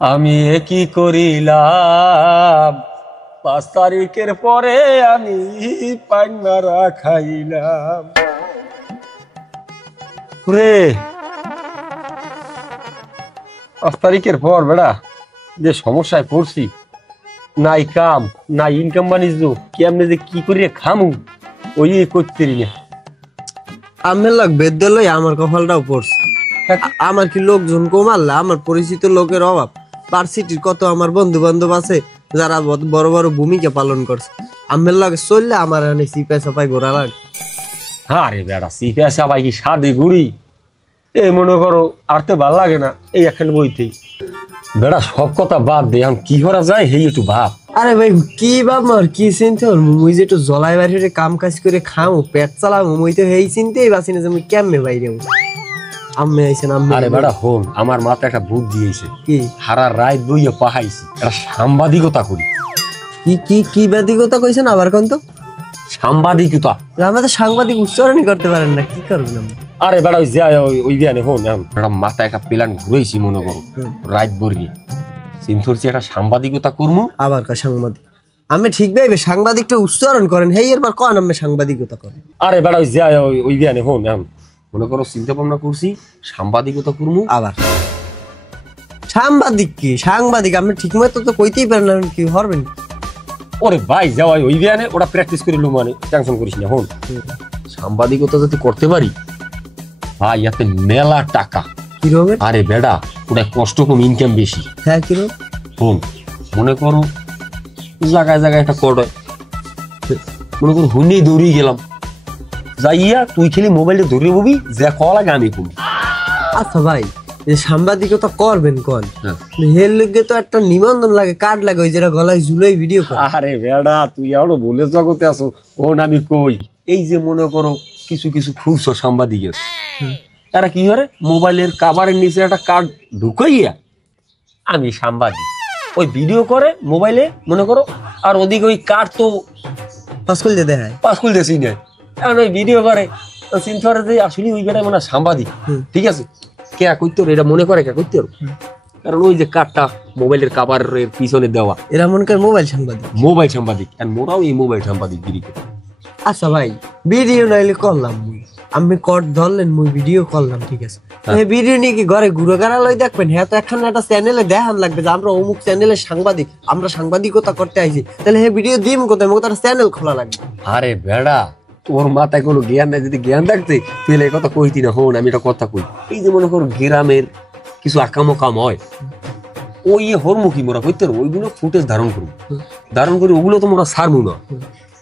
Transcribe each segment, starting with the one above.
আমি কি করিলাম 5 তারিখের পরে আমি পান মারা খাইলাম রে। 5 তারিখের পর বেড়া যে সমস্যায় পড়ছি, নাই কাম নাই ইনকাম বানিজ্য, কেমনে যে কি করিয়া খামু ওই করতে না। আমি বেদ্য লই আমার কপালটাও পড়ছে। আমার কি লোকজন কমাল, আমার পরিচিত লোকের অভাব। ভার্সিটির কত আমার বন্ধু বান্ধব আছে যারা বড় বড় ভূমিকা পালন করছে। আমের লাগে চললে আমার এনে সিপা চাপাই ঘোরা লাগে। আরে বেড়া সিপা চাপাই কি সাদে ঘুরি, এই মনে করো আর তো ভাল লাগে না এই একখান বইতেই। বেড়া সব কথা বাদ দে, এখন কি করা যায় সেই একটু ভাব। আরে ভাই কি ভাবমার কি চিন্তা করবো, মুই যে একটু জলাই বাড়িতে কাম কাজ করে খামো পেট চালামো, মুই তো এই চিন্তাই বাঁচি না যে মুই কেমনে বাইরে আম্মে আইছেন। আরে বেড়া হন, আমার মাথায় একটা বুদ্ধি হয়েছে, কি হারা রাত বইয়ে পাহাইছি একটা সাংবাদিকতা করি। কি কি কি বাদিকতা কইছেন আবার কোন তো? সাংবাদিকতা। আমরা তো সাংবাদিক উচ্চারণই করতে পারেন না, কি করবেন আপনি? আরে বেড়া ওই যায় ওই দিয়ে হন একটা মাথায় একটা প্ল্যান ঘুরেছি মনে করো রাত বর্গি চিন্তাছি একটা সাংবাদিকতা করবো। আবার কা সাংবাদিক? আমি ঠিক ভাইবে সাংবাদিকটা উচ্চারণ করেন, হেই এরপর কন আমি সাংবাদিকতা করেন। আরে বেড়া ওই যায় ওই দিয়ে হন মনে করো চিন্তা ভাবনা করছি সাংবাদিকতা করবো। আবার সাংবাদিক কি সাংবাদিক আপনি ঠিক মতো তো কইতেই পারেন না, কি হরবেন? ওরে ভাই যাওয়াই ওই দিয়ে ওটা প্র্যাকটিস করে লু, মানে টেনশন করিস না। হন সাংবাদিকতা যদি করতে পারি ভাই ইয়াতে মেলা টাকা। কি রকমের? আরে বেড়া ওটা কষ্ট কম ইনকাম বেশি। হ্যাঁ কি রকম? হন মনে করো জায়গায় জায়গায় একটা কড হয়, মনে করো হুনেই দৌড়িয়ে গেলাম, যাইয়া তুই খেলি মোবাইলটা ধরে ববি যা কল লাগে আমি কমি। আচ্ছা ভাই যে সাংবাদিকতা করবেন কোন হের লগে তো একটা নিবন্ধন লাগে, কার্ড লাগে, ওই যেটা গলায় ঝুলাই ভিডিও করে। আরে বেড়া তুই আরো বলে জগতে আছো। ওন আমি কই এই যে মনে করো কিছু কিছু খুঁজছো সাংবাদিকের, তারা কি করে মোবাইলের কাভারের নিচে একটা কার্ড ঢুকাইয়া আমি সাংবাদিক ওই ভিডিও করে মোবাইলে মনে করো, আর ওদিকে ওই কার্ড তো পাসকুল দিয়ে দেখায়, পাসকুল দেশি নেই, কারণ ওই ভিডিও করে চিন্তা করে যে আসলে ওই বেটাই মনে হয় সাংবাদিক। ঠিক আছে কে করতে পারো এটা মনে করে কে করতে পারো, কারণ ওই যে কার্ডটা মোবাইলের কাভারের পিছনে দেওয়া, এরা মনে করে মোবাইল সাংবাদিক। মোবাইল সাংবাদিক আর মোরাও এই মোবাইল সাংবাদিক গিরি করি। আচ্ছা ভাই ভিডিও নাইলে করলাম মুই, আমি কট ধরলেন মুই ভিডিও করলাম, ঠিক আছে এই ভিডিও নিয়ে কি ঘরে ঘুরে গাড়া লই দেখবেন? হ্যাঁ তো এখন একটা চ্যানেলে দেখান লাগবে যে আমরা অমুক চ্যানেলের সাংবাদিক, আমরা সাংবাদিকতা করতে আইছি, তাহলে হে ভিডিও দিম কোথায়? মুখ একটা চ্যানেল খোলা লাগবে। আরে বেড়া তোর মাথায় কোনো জ্ঞান নাই, যদি জ্ঞান থাকতে তাহলে এই কথা কইতি না। হন আমি একটা কথা কই, এই যে মনে করো গ্রামের কিছু আকামকাম হয় ওই হরমুখী মোরা কইতে ওইগুলো ফুটেজ ধারণ করবো, ধারণ করি ওগুলো তো মোরা ছাড়বো না।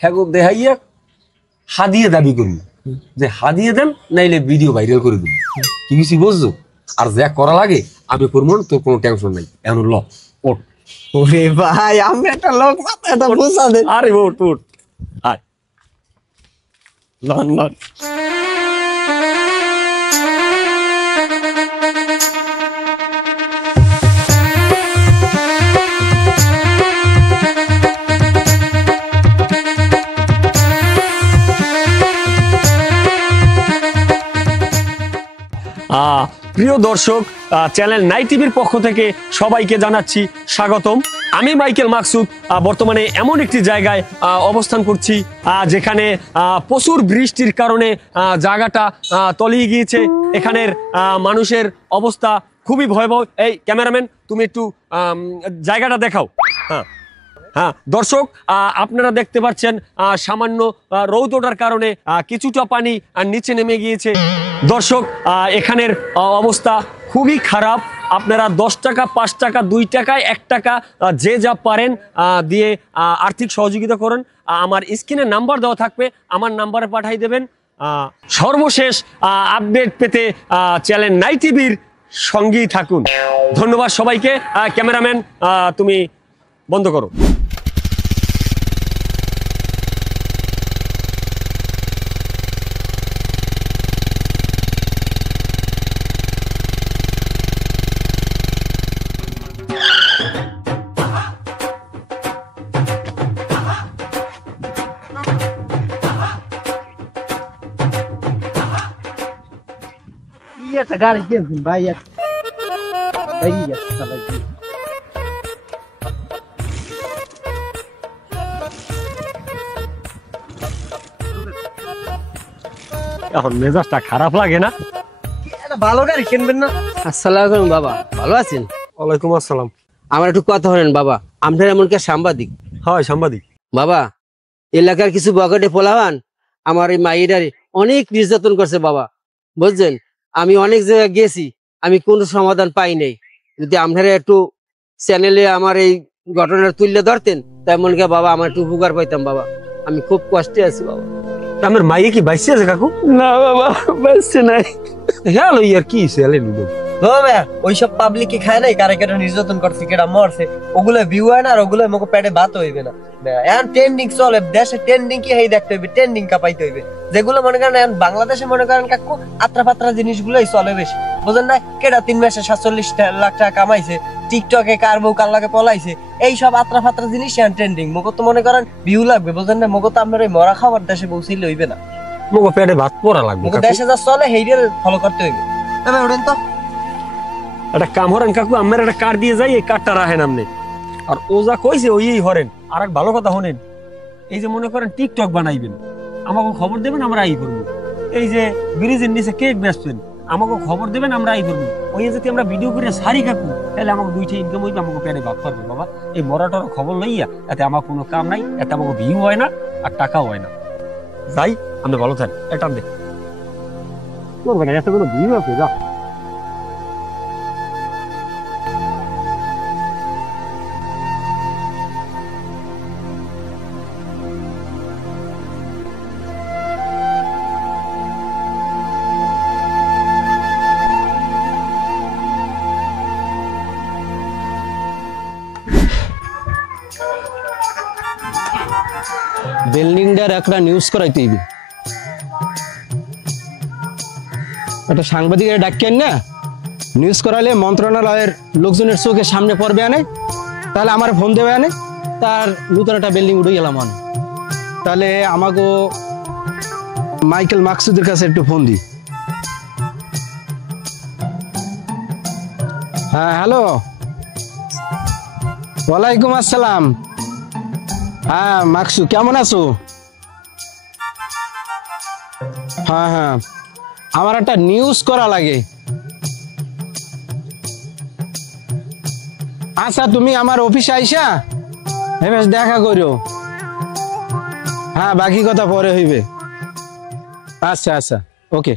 হ্যাঁ দেখাইয়া হাদিয়ে দাবি করবো যে হাদিয়ে দেন নাইলে ভিডিও ভাইরাল করে দেবো, কি কিছু বুঝছো? আর যা করা লাগে আমি করবো না, তোর কোনো টেনশন নাই। এখন ল ওঠ। ওরে ভাই আমি একটা লোক মাথাটা বোঝা দেন। আরে ওঠ ওঠ আয় লন লন। প্রিয় দর্শক, চ্যানেল নাই টিভির পক্ষ থেকে সবাইকে জানাচ্ছি স্বাগতম। আমি মাইকেল মাকসুদ বর্তমানে এমন একটি জায়গায় অবস্থান করছি যেখানে প্রচুর বৃষ্টির কারণে জায়গাটা তলিয়ে গিয়েছে। এখানের মানুষের অবস্থা খুবই ভয়াবহ। এই ক্যামেরাম্যান তুমি একটু জায়গাটা দেখাও। হ্যাঁ দর্শক আপনারা দেখতে পাচ্ছেন সামান্য রোদ ওঠার কারণে কিছুটা পানি নিচে নেমে গিয়েছে। দর্শক এখানের অবস্থা খুবই খারাপ। আপনারা 10 টাকা 5 টাকা 2 টাকা 1 টাকা যে যা পারেন দিয়ে আর্থিক সহযোগিতা করুন। আমার স্ক্রিনে নাম্বার দেওয়া থাকবে, আমার নাম্বারে পাঠিয়ে দেবেন। সর্বশেষ আপডেট পেতে চ্যানেল নাই টিভির সঙ্গেই থাকুন। ধন্যবাদ সবাইকে। ক্যামেরাম্যান তুমি বন্ধ করো। একটা গাড়ি কিনছেন ভাই, ভাই এখন মেজাজটা খারাপ লাগে না? একটা ভালো গাড়ি কিনবেন না? আসসালামু আলাইকুম বাবা, ভালো আছেন? ওয়ালাইকুম আসসালাম। আমার একটু কথা বলেন বাবা, আপনার এমন কে সাংবাদিক? হয় সাংবাদিক। বাবা, এলাকার কিছু বকেটে পোলাবান আমার এই মাইয়েরারে অনেক নির্যাতন করছে বাবা, বুঝছেন? আমি অনেক জায়গায় গেছি, আমি কোনো সমাধান পাই নাই। যদি আপনারা একটু চ্যানেলে আমার এই ঘটনাটা তুলে ধরতেন, তাই মনে করে বাবা আমার একটু উপকার পাইতাম বাবা। আমি খুব কষ্টে আছি বাবা। আমার মাইয়ে কি বাইসে আছে কাকু? না বাবা, বাঁচছে নাই। হ্যাঁ ইয়ার কি ছেলে নিল ওইসব পাবলিক কি খায় নাই? কারে কেটা নির্যাতন করছে, কেটা মরছে, ওগুলো ভিউ হয় না, আর ওগুলো মুখে পেটে ভাত হইবে না। এখন ট্রেন্ডিং চলে দেশে, ট্রেন্ডিং কি হেই দেখতে হইবে, ট্রেন্ডিং কাপাইতে হইবে। যেগুলো মনে করেন এখন বাংলাদেশে মনে করেন কাকু আত্রা পাত্রা জিনিসগুলোই চলে বেশি, বুঝেন না? কেটা 3 মাসে 47 লাখ টাকা কামাইছে, টিকটকে কার বউ কার লাগে পলাইছে, এই সব আত্রা ফাত্রা জিনিস এখন ট্রেন্ডিং। মুখ তো মনে করেন ভিউ লাগবে, বুঝেন না? মুখ তো আপনার ওই মরা খাবার দেশে পৌঁছিলে হইবে না। মুখ পেটে ভাত পড়া লাগবে। মুখ দেশে যা চলে হেইডের ফলো করতে হইবে। তবে ওঠেন তো, একটা কাম হরেন কাকু, আমার একটা কার্ড দিয়ে যাই, এই কার্ডটা রাখেন আপনি। আর ও যা কইছে ওই হরেন। আর এক ভালো কথা শোনেন, এই যে মনে করেন টিকটক বানাইবেন, আমাকে খবর দেবেন, আমরা আই করবো। এই যে ব্রিজের নিচে কেক বেচবেন, আমাকে খবর দেবেন, আমরা আই করবো। ওই যদি আমরা ভিডিও করে সারি কাকু, তাহলে আমাকে 2টা ইনকাম হইবে, আমাকে পেটে ভাত পারবে বাবা। এই মরাটার খবর লইয়া এতে আমার কোনো কাম নাই, এতে আমাকে ভিউ হয় না আর টাকাও হয় না। যাই, আপনি ভালো থাকেন। এটা দে করবে না, এত কোনো ভিউ আছে যা। বিল্ডিংটার একটা নিউজ করাইতে হইবে। একটা সাংবাদিকের ডাকেন না, নিউজ করালে মন্ত্রণালয়ের লোকজনের চোখের সামনে পড়বে আনে, তাহলে আমার ফোন দেবে আনে, তার নতুন একটা বিল্ডিং উঠে গেলাম আনে। তাহলে আমাকে মাইকেল মাকসুদের কাছে একটু ফোন দিই। হ্যাঁ হ্যালো, ওয়ালাইকুম আসসালাম। হ্যাঁ মাকসু, কেমন আছো? হ্যাঁ হ্যাঁ, আমার একটা নিউজ করা লাগে। আচ্ছা তুমি আমার অফিসে আইসা হেমেশ দেখা করো। হ্যাঁ বাকি কথা পরে হইবে। আচ্ছা আচ্ছা, ওকে।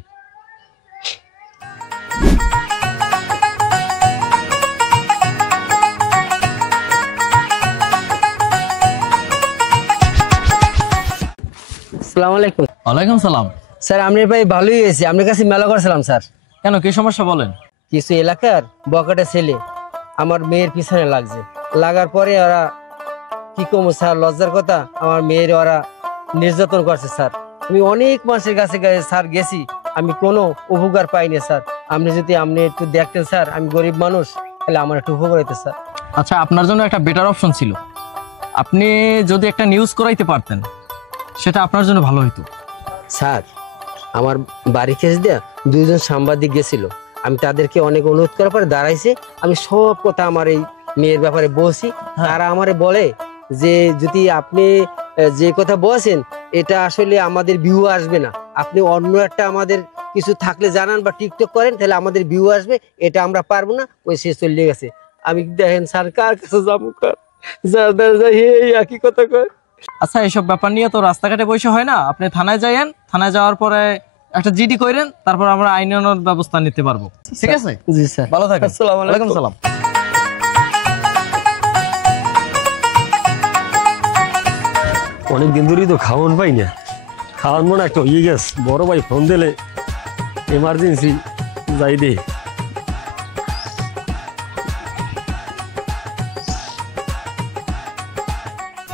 আসসালামু আলাইকুম। ওয়ালাইকুম সালাম। স্যার আমি ভাই ভালোই হয়েছি, আপনার কাছে মেলা করছিলাম স্যার। কেন, কি সমস্যা বলেন? কিছু এলাকার বকেটে ছেলে আমার মেয়ের পিছনে লাগছে, লাগার পরে ওরা কি কমো স্যার, লজ্জার কথা, আমার মেয়ের ওরা নির্যাতন করছে স্যার। আমি অনেক মানুষের কাছে স্যার গেছি, আমি কোনো উপকার পাইনি স্যার। আপনি যদি আপনি একটু দেখতেন স্যার, আমি গরিব মানুষ, তাহলে আমার একটু উপকার হইতো স্যার। আচ্ছা, আপনার জন্য একটা বেটার অপশন ছিল, আপনি যদি একটা নিউজ করাইতে পারতেন, সেটা আপনার জন্য ভালো হইতো। স্যার আমার বাড়ি কেস দেয়া 2জন সাংবাদিক গেছিল, আমি তাদেরকে অনেক অনুরোধ করার পরে দাঁড়াইছে, আমি সব কথা আমার এই মেয়ের ব্যাপারে বলছি। তারা আমারে বলে যে যদি আপনি যে কথা বলছেন এটা আসলে আমাদের ভিউ আসবে না, আপনি অন্য একটা আমাদের কিছু থাকলে জানান বা টিকটক করেন, তাহলে আমাদের ভিউ আসবে, এটা আমরা পারবো না। ওই শেষ চলে গেছে। আমি দেখেন স্যার কার কাছে যাবো, একই কথা কয়। আচ্ছা, এইসব ব্যাপার নিয়ে তো রাস্তাঘাটে বসে হয় না, আপনি থানায় যাইয়েন, থানায় যাওয়ার পরে একটা জিডি করেন, তারপর আমরা আইনানুগ ব্যবস্থা নিতে পারবো। ঠিক আছে? জি স্যার, ভালো থাকেন। আসসালামু আলাইকুম। ওয়ালাইকুম সালাম। অনেকদিন ধরেই তো খাওয়ান পাই না, খাওয়ান মনে একটা হয়ে গেছে। বড় ভাই ফোন দিলে এমার্জেন্সি যাই দে।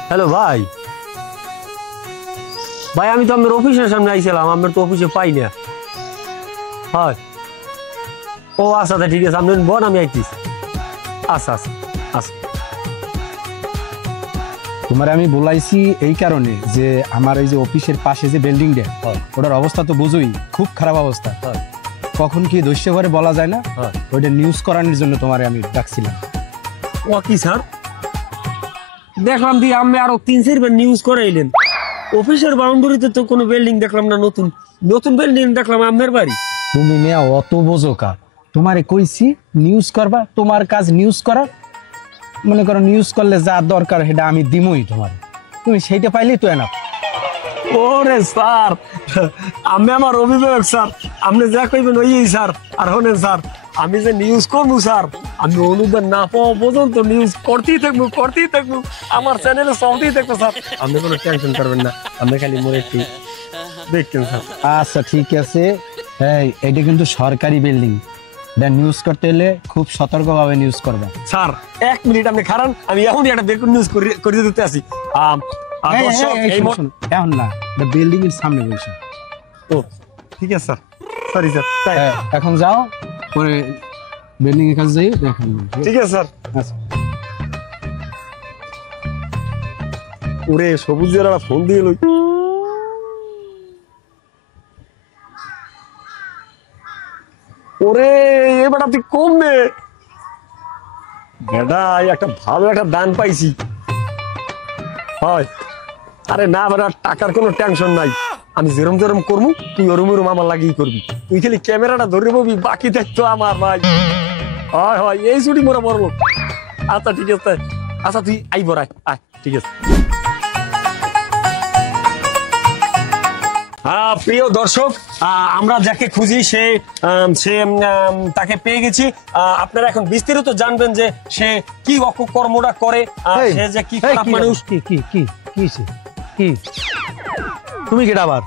হ্যালো ভাই, ভাই আমি তো আমার অফিসের সামনে আইছিলাম, আমার তো অফিসে পাই না। হয় ও আচ্ছা, ঠিক আছে, আপনি বল, আমি আইতেছি। আচ্ছা আচ্ছা আচ্ছা। তোমার আমি বলাইছি এই কারণে যে আমার এই যে অফিসের পাশে যে বিল্ডিংটা, ওটার অবস্থা তো বুঝোই, খুব খারাপ অবস্থা। কখন কি দস্যে করে বলা যায় না, ওইটা নিউজ করানোর জন্য তোমার আমি ডাকছিলাম। ও কি স্যার, দেখলাম দিয়ে আমি আরো 3-4 বার নিউজ করাইলেন। অফিসের বাউন্ডারিতে তো কোনো বিল্ডিং দেখলাম না নতুন, নতুন বিল্ডিং দেখলাম আপনার বাড়ি। তুমি মেয়া অত বোঝো কা? তোমারে কইছি নিউজ করবা, তোমার কাজ নিউজ করা। মনে করো নিউজ করলে যা দরকার সেটা আমি দিমই তোমার, তুমি সেইটা পাইলেই তো এনাফ। ওরে স্যার, আমি আমার অভিভাবক স্যার, আপনি যা কইবেন ওই স্যার। আর হলেন স্যার, আমি যে নিউজ করবো স্যার, আমি অনুদান না পাওয়া পর্যন্ত নিউজ করতেই থাকবো, আমার চ্যানেলে চলতেই থাকবো স্যার। আপনি কোনো টেনশন করবেন না, আপনি খালি মনে একটু দেখতেন স্যার। আচ্ছা ঠিক আছে। এইটা কিন্তু সরকারি বিল্ডিং, এটা নিউজ করতে হলে খুব সতর্কভাবে নিউজ করবে। স্যার 1 মিনিট আপনি খারান, আমি এখনই একটা বেকুন নিউজ করে দিতে আসি। দর্শক, এই এখন না, বিল্ডিং এর সামনে বসে। ও ঠিক আছে স্যার, সরি স্যার। এখন যাও, পরে বিল্ডিং এর কাছে যাই দেখেন। ঠিক আছে স্যার। আচ্ছা। ওরে সবুজের ফোন দিয়ে লই। ওরে এবারটা তুই কম নে বেটা, একটা ভালো একটা দান পাইছি। হয় আরে না বেটা, টাকার কোনো টেনশন নাই, আমি যেরম যেরম করবো তুই ওরম ওরম আমার লাগিয়ে করবি। তুই খালি ক্যামেরাটা ধরে ববি, বাকি দেখতো আমার ভাই। হয় হয়, এই ছুটি মোরা পড়বো। আচ্ছা ঠিক আছে, আচ্ছা তুই আইব রায়, আয় ঠিক আছে। প্রিয় দর্শক, আমরা যাকে খুঁজি সে তাকে পেয়ে গেছি। আপনারা এখন বিস্তারিত জানবেন যে সে কি অপকর্মটা করে, সে যে কি খারাপ মানুষ। কি তুমি কি আবার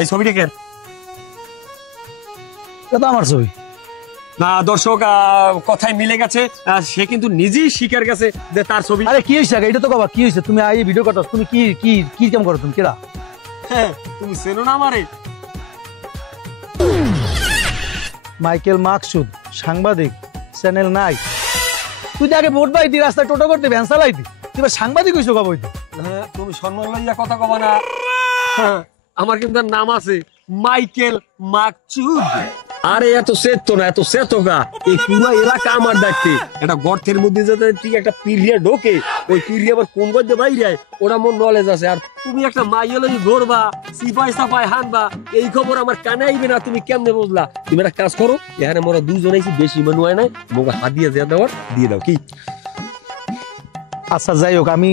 এই ছবিটা কেন? এটা আমার ছবি না দর্শক, কথায় মিলে গেছে, সে কিন্তু নিজেই স্বীকার গেছে যে তার ছবি। আরে কি হয়েছে এটা তো বাবা, কি হয়েছে? তুমি আই ভিডিও করো, তুমি কি কি কি কাম করো তুমি? কেডা? হ্যাঁ, তুমি চেনো না আমারে? মাইকেল মাকসুদ, সাংবাদিক, চ্যানেল নাই। তুই তো আগে ভোট পাইতি, রাস্তায় টোটো করতে, ভ্যান চালাইতি, তুই সাংবাদিক হইছো কবে? হ্যাঁ, তুমি সম্মান লইয়া কথা কবা না। হ্যাঁ, আমার কিন্তু নাম আছে মাইকেল মাকসুদ। আরে এত সেতো না, এত সেতো গা, এই পুরো এলাকা আমার দেখতে। একটা গর্তের মধ্যে যাতে ঠিক একটা পিরিয়া ঢোকে, ওই পিরিয়া আবার কোন গদ্যে বাইরে, ওটা মোর নলেজ আছে। আর তুমি একটা মাইয়েলই ধরবা, সিপাই সাপাই হানবা, এই খবর আমার কানে আইবে না, তুমি কেমনে বুঝলা? তুমি একটা কাজ করো, এখানে মোরা দুজন আইছি, বেশি মানুষ হয় নাই, মোকে হাদিয়া যা দেওয়ার দিয়ে দাও। কি? আচ্ছা যাই হোক, আমি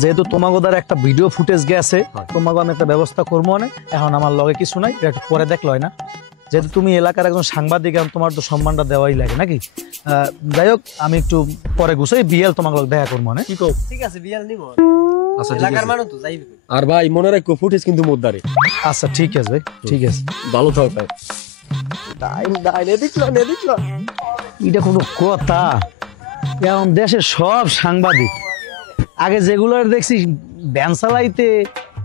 যেহেতু তোমাকে দ্বারা একটা ভিডিও ফুটেজ গেছে, তোমাকে আমি একটা ব্যবস্থা করবো না। এখন আমার লগে কিছু নাই, এটা একটু পরে দেখলো হয় না? যেহেতু তুমি এলাকার একজন সাংবাদিক, তোমার তো সম্মানটা দেওয়াই লাগে নাকি? যাই হোক, আমি একটু পরে গুছাই বিএল তোমাকে দেখা করবো না। কি কও? ঠিক আছে, বিয়াল নিব। আচ্ছা ঠিক এলাকার আছে। মানুষ তো যাইবে। আর ভাই মনে রাখো, ফুটেজ কিন্তু মোদ্দারে। আচ্ছা ঠিক আছে ভাই, ঠিক আছে। ভালো থাকো ভাই। এটা কোনো কথা? এখন দেশের সব সাংবাদিক, আগে যেগুলো দেখছি ভ্যান চালাইতে,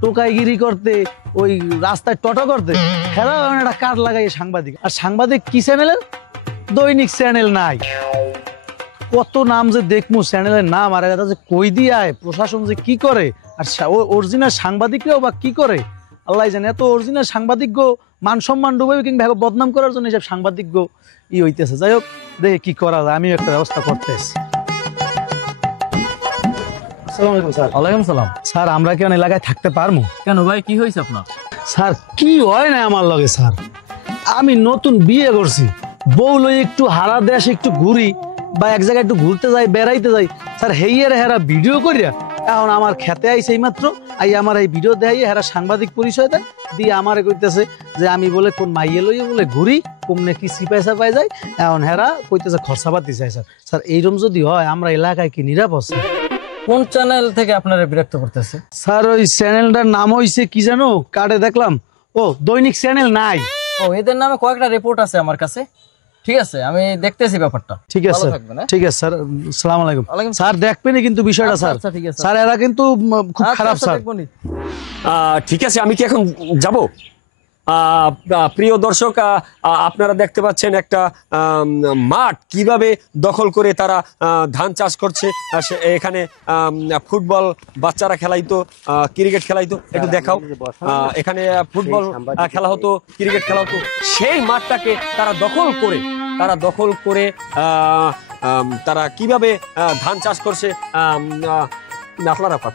টোকাইগিরি করতে, ওই রাস্তায় টোটো করতে, হেরা একটা কার্ড লাগাই সাংবাদিক। আর সাংবাদিক কি চ্যানেলের? দৈনিক চ্যানেল নাই। কত নাম যে দেখমু চ্যানেলের নাম, আর এটা যে কই দিয়ায় প্রশাসন যে কি করে, আর অরিজিনাল সাংবাদিকরাও বা কি করে আল্লাহ জানে। এত অরিজিনাল সাংবাদিক মান সম্মান ডুবাবে কিংবা বদনাম করার জন্য এইসব সাংবাদিক ই হইতেছে। যাই হোক, দেখে কি করা যায়, আমিও একটা ব্যবস্থা করতেছি। ওয়ালাইকুম সালাম। স্যার, আমরা কি এলাকায় থাকতে পারবো? কেন ভাই, কি হয়েছে আপনার? স্যার কি হয় না আমার লগে স্যার, আমি নতুন বিয়ে করছি, বউ লই একটু হারা দেশ একটু ঘুরি, বা এক জায়গায় একটু ঘুরতে যাই, বেড়াইতে যাই, স্যার হেইয়ের হেরা ভিডিও করিয়া এখন আমার খেতে আইছে এই মাত্র, আই আমার এই ভিডিও দেখাই হেরা সাংবাদিক পরিচয় দেয়, দিয়ে আমারে কইতেছে যে আমি বলে কোন মাইয়ে লইয়ে বলে ঘুরি, কমনে কি সিপাই সাপাই যায়, এখন হেরা কইতেছে খরচাপাতি চাই। স্যার স্যার এইরকম যদি হয়, আমরা এলাকায় কি নিরাপদ? কোন চ্যানেল থেকে আপনারা বিরক্ত করতেছে? স্যার ওই চ্যানেলটার নাম হইছে কি জানো, কার্ডে দেখলাম, ও দৈনিক চ্যানেল নাই। ও, এদের নামে কয়েকটা রিপোর্ট আছে আমার কাছে। ঠিক আছে, আমি দেখতেছি ব্যাপারটা। ঠিক আছে ভালো থাকবেন, হ্যাঁ? ঠিক আছে স্যার, আসসালামু আলাইকুম। ওয়ালাইকুম স্যার দেখবেনই কিন্তু বিষয়টা আচ্ছা, স্যার। আচ্ছা, ঠিক আছে। স্যার এরা কিন্তু খুব আচ্ছা, খারাপ আচ্ছা, স্যার। দেখবনি। ঠিক আছে, আমি কি এখন যাব? প্রিয় দর্শক, আপনারা দেখতে পাচ্ছেন একটা মাঠ কিভাবে দখল করে তারা ধান চাষ করছে। এখানে ফুটবল বাচ্চারা খেলাইতো, ক্রিকেট খেলাইতো, একটু দেখাও। এখানে ফুটবল খেলা হতো, ক্রিকেট খেলা হতো, সেই মাঠটাকে তারা দখল করে তারা কিভাবে ধান চাষ করছে।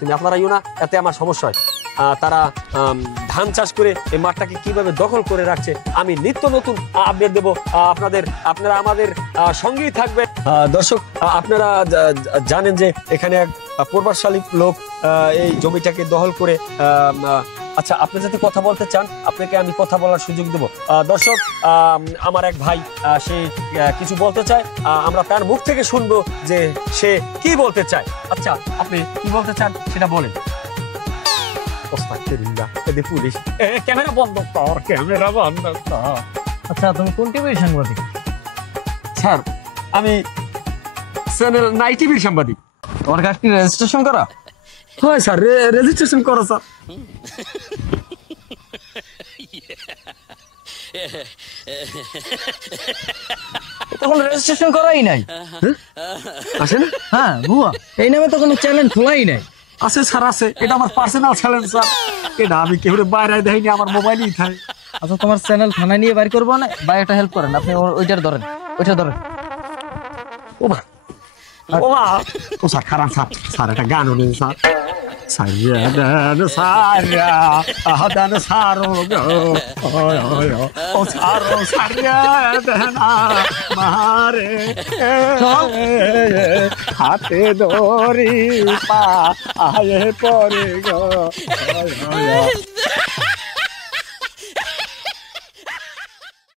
তুমি আপনারা ইও না, এতে আমার সমস্যা হয়। তারা ধান চাষ করে এই মাঠটাকে কিভাবে দখল করে রাখছে আমি নিত্য নতুন আপডেট দেবো আপনারা আমাদের সঙ্গেই থাকবেন। দর্শক আপনারা জানেন যে এখানে এক প্রভাবশালী লোক এই জমিটাকে দখল করে আচ্ছা আপনি যদি কথা বলতে চান আপনাকে আমি কথা বলার সুযোগ দেব। দর্শক আমার এক ভাই সে কিছু বলতে চায়, আমরা তার মুখ থেকে শুনবো যে সে কি বলতে চায়। আচ্ছা আপনি কি বলতে চান সেটা বলেন। পুলিশ ক্যামেরা বন্ধ কর, ক্যামেরা বন্ধ কর। আচ্ছা তুমি কোন টিভির সাংবাদিক? স্যার আমি চ্যানেল নাই টিভির সাংবাদিক। তোমার কাজ কি রেজিস্ট্রেশন করা? হয় স্যার, রেজিস্ট্রেশন করো স্যার। তখন রেজিস্ট্রেশন করাই নাই। আছে না? হ্যাঁ ভুয়া, এই নামে তো কোনো চ্যানেল খোলাই নাই। আছে স্যার, আছে। এটা আমার পার্সোনাল চ্যানেল স্যার, এটা আমি কেউ বাইরে দেখিনি, আমার মোবাইলেই থাকে। আচ্ছা তোমার চ্যানেল থানায় নিয়ে বাইর করবো না, বা একটা হেল্প করেন, আপনি ওইটা ধরেন। ও মা, ও মা, ও স্যার খারাপ স্যার, স্যার একটা গান নেই স্যার। হাতে দড়ি পা আয়ে পরে গো